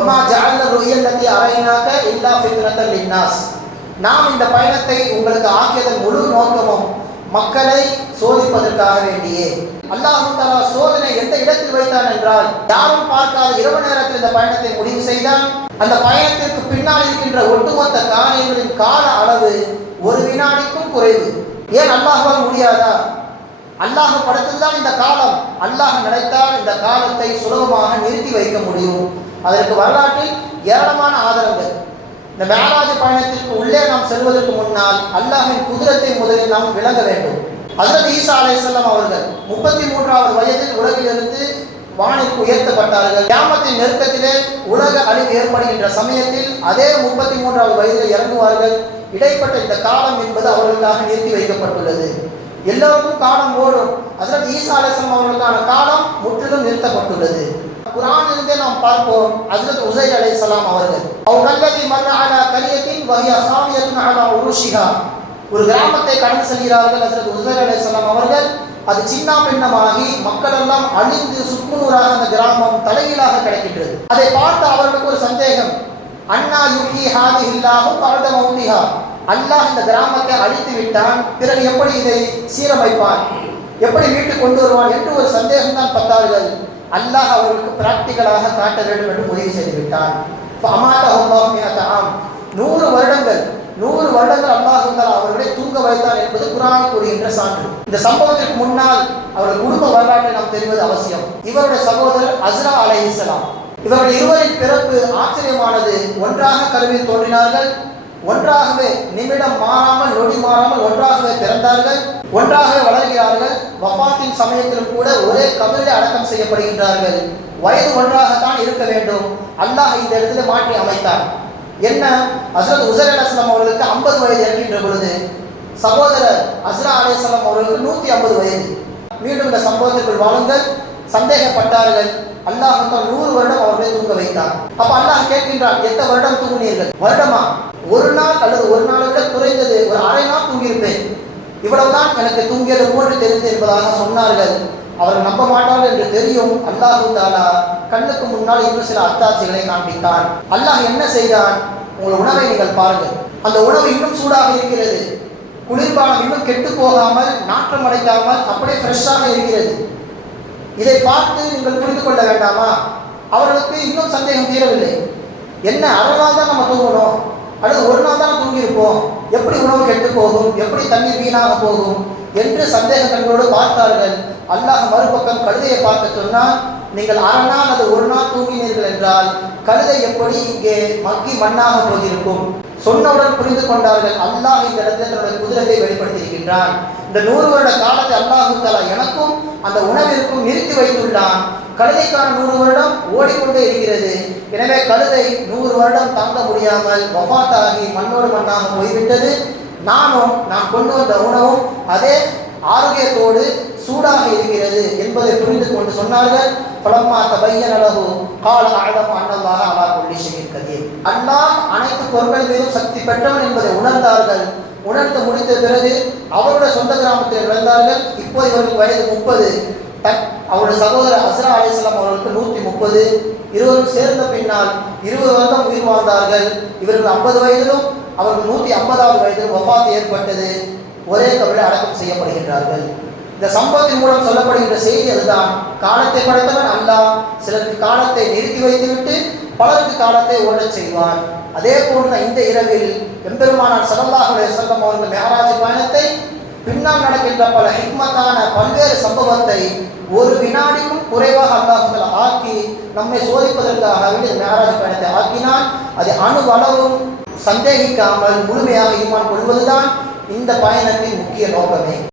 ஒமா ஜால ருயல்லத்தி அரைனாக்க இல்லா ஃபித்னத்தல் லின்னாஸ் நாம் இந்த பயணத்தை உங்களுக்கு ஆக்கியதன் முழு நோக்கமும் மக்களை சோதிப்பதற்காக வேண்டியே. அல்லாஹு தஆலா சோதனை எந்த இடத்தில் வைத்தான் என்றால் யாரும் பார்க்காத இரவு நேரத்தில் இந்த பயணத்தை முடிவு செய்தான். அந்த பயணத்திற்கு பின்னால் இருக்கின்ற ஒட்டுமொத்த காரியங்களின் கால அளவு ஒரு வினாடிக்கும் குறைவு. ஏன் அல்லாஹால் முடியாதா? அல்லாஹ் தான் இந்த காலம். அல்லாஹ் நினைத்தால் இந்த காலத்தை சுலபமாக நிறுத்தி வைக்க முடியும். அதற்கு வரலாற்றில் ஏராளமான ஆதரவுகள் இந்த மேலாஜ் பயணத்திற்கு உள்ளே நாம் செல்வதற்கு முன்னால் அல்லாஹின் குதிரத்தை முதலில் நாம் விளங்க வேண்டும். ஹஜரத் ஈசா அலைஹிஸ்ஸலாம் அவர்கள் முப்பத்தி மூன்றாவது வயதில் உலகிலிருந்து வானிற்கு உயர்த்தப்பட்டார்கள். கிராமத்தின் நெருக்கத்திலே உலக அழிவு ஏற்படுகின்ற சமயத்தில் அதே முப்பத்தி மூன்றாவது வயதில் இறங்குவார்கள். இடைப்பட்ட இந்த காலம் என்பது அவர்களுக்காக நிறுத்தி வைக்கப்பட்டுள்ளது. எல்லோருக்கும் காலம் ஓடும். அதனால் ஈசா அலைஹிஸ்ஸலாம் அவர்களுக்கான காலம் முற்றிலும் நிறுத்தப்பட்டுள்ளது. குரானிலிருந்தே நாம் பார்ப்போம். ஹஜரத் உசைர் சலாம் அவர்கள். அவர் கல்லதி மர்ர ஆனா கலியத்தின் வகையா சாமியத்தின் அலா ஒரு கிராமத்தை கடந்து செல்கிறார்கள் ஹஜரத் உசைர் சலாம் அவர்கள். அது சின்ன பின்னமாகி மக்கள் எல்லாம் அழிந்து சுக்குநூறாக அந்த கிராமம் தலைகீழாக கிடைக்கின்றது. அதை பார்த்து அவர்களுக்கு ஒரு சந்தேகம். அண்ணா யுகி ஹாதி இல்லாமல் பரத மௌலிஹா அல்லாஹ் இந்த கிராமத்தை அழித்து விட்டான். பிறகு எப்படி இதை சீரமைப்பான்? எப்படி வீட்டுக்கு கொண்டு வருவான்? என்று ஒரு சந்தேகம் தான் பத்தார்கள் அல்லாஹ் அவர்களுக்கு பிராக்டிகலாக காட்ட வேண்டும் என்று முடிவு செய்துவிட்டான். நூறு வருடங்கள் நூறு வருடங்கள் அல்லாஹ் அவர்களை தூங்க வைத்தார் என்பது குரான் கூறுகின்ற சான்று. இந்த சம்பவத்திற்கு முன்னால் அவர்கள் குடும்ப வரலாற்றை நாம் தெரிவது அவசியம். இவருடைய சகோதரர் அஸ்ரா அலைஹிஸ்ஸலாம் இவர்கள் இருவரின் பிறப்பு ஆச்சரியமானது. ஒன்றாக கருவில் தோன்றினார்கள். ஒன்றாகவே நிமிடம் மாறாமல் நொடி மாறாமல் ஒன்றாகவே பிறந்தார்கள் ஒன்றாகவே வளர்கிறார்கள் வஃபாத்தின் சமயத்திலும் கூட ஒரே கபிலே அடக்கம் செய்யப்படுகின்றார்கள். வயது ஒன்றாகத்தான் இருக்க வேண்டும். அல்லாஹ் இந்த இடத்துல மாற்றி அமைத்தார் என்ன? ஹசரத் உசர் அலிஸ்லாம் அவர்களுக்கு ஐம்பது வயது இருக்கின்ற பொழுது சகோதரர் அஸ்ரா அலிஸ்லாம் அவர்களுக்கு நூற்றி ஐம்பது வயது. மீண்டும் இந்த சம்பவத்திற்குள் வாழுங்கள் சந்தேகப்பட்டார்கள். அல்லாஹ் நூறு வருடம் அவர்களை தூங்க வைத்தார் அப்ப அல்லாஹ் கேட்கின்றான் எத்தனை வருடம் தூங்கினீர்கள்? வருடமா? ஒரு நாள் அல்லது ஒரு நாளை விட குறைந்தது ஒரு அரை நாள் தூங்கியிருப்பேன். இவ்வளவுதான் எனக்கு தூங்கியது போன்று தெரிந்து என்பதாக சொன்னார்கள். அவர் நம்ப மாட்டார்கள் என்று தெரியும். அல்லாஹு தாலா கண்ணுக்கு முன்னால் இன்னும் சில அத்தாட்சிகளை காண்பித்தான். அல்லாஹ் என்ன செய்தான்? உங்கள் உணவை நீங்கள் பாருங்கள். அந்த உணவு இன்னும் சூடாக இருக்கிறது. குளிர்பானம் இன்னும் கெட்டு போகாமல் நாற்றம் அடைக்காமல் அப்படியே ஃப்ரெஷ்ஷாக இருக்கிறது. இதை பார்த்து நீங்கள் புரிந்து கொள்ள வேண்டாமா? அவர்களுக்கு இன்னும் சந்தேகம் தீரவில்லை. என்ன அறவாக தான் நம்ம தூங்கணும்? அல்லது ஒரு நாள் தான் தூங்கியிருப்போம்? எப்படி உணவு கெட்டு போகும்? எப்படி தண்ணீர் வீணாக போகும்? என்று சந்தேக கண்களோடு பார்த்தார்கள். அல்லாஹ் மறுபக்கம் கழுதையை பார்க்க சொன்னால் நீங்கள் அரை நாள் அல்லது ஒரு நாள் தூங்கினீர்கள் என்றால் கழுதை எப்படி இங்கே மக்கி மண்ணாக போயிருக்கும்? சொன்னவுடன் புரிந்து கொண்டார்கள். அல்லாஹ் இந்த இடத்தில் தன்னுடைய குதிரத்தை வெளிப்படுத்தியிருக்கின்றான். இந்த நூறு வருட காலத்தை அல்லாஹு தலா எனக்கும் அந்த உணவிற்கும் நிறுத்தி வைத்துள்ளான். கழுதைக்கான நூறு வருடம் ஓடிக்கொண்டே இருக்கிறது. எனவே கழுதை நூறு வருடம் தாங்க முடியாமல் வஃபாத்தாகி மண்ணோடு மண்ணாக போய்விட்டது. நானும் நான் கொண்டு வந்த உணவும் அதே ஆரோக்கியத்தோடு சூடாக இருக்கிறது என்பதை புரிந்து கொண்டு சொன்னார்கள். பலம்மா தபையன் அழகு கால ஆழம் அண்ணல்லாக அவா கொள்ளி செய்கிறது அண்ணா அனைத்து பொருட்கள் மீதும் சக்தி பெற்றவன் என்பதை உணர்ந்தார்கள். உணர்ந்து முடித்த பிறகு அவருடைய சொந்த கிராமத்தில் இழந்தார்கள் இப்போது இவருக்கு வயது முப்பது. தன் அவருடைய சகோதரர் அசரா அலிஸ்லாம் அவர்களுக்கு நூற்றி முப்பது. இருவரும் சேர்ந்த பின்னால் இருபது வருடம் உயிர் வாழ்ந்தார்கள். இவர்கள் ஐம்பது வயதிலும் அவர்கள் நூற்றி ஐம்பதாவது வயதிலும் ஒப்பாத்து ஏற்பட்டது. ஒரே கவிழ அடக்கம் செய்யப்படுகின்றார்கள். இந்த சம்பவத்தின் மூலம் சொல்லப்படுகின்ற செய்தி அதுதான். காலத்தை படைத்தவன் அல்லாஹ் சிலருக்கு காலத்தை நிறுத்தி வைத்துவிட்டு பலருக்கு காலத்தை ஓடச் செய்வான். அதே போன்ற இந்த இரவில் எம்பெருமானார் சல்லல்லாஹுடைய செல்லம் அவர்கள் மேராஜ் பயணத்தை பின்னால் நடக்கின்ற பல ஹிக்மத்தான பல்வேறு சம்பவத்தை ஒரு வினாடிக்கும் குறைவாக அல்லாஹுகள் ஆக்கி நம்மை சோதிப்பதற்காக வேண்டிய மேராஜ் பயணத்தை ஆக்கினால் அது அணுவளவும் சந்தேகிக்காமல் முழுமையாக ஈமான் கொள்வதுதான் இந்த பயணத்தின் முக்கிய நோக்கமே.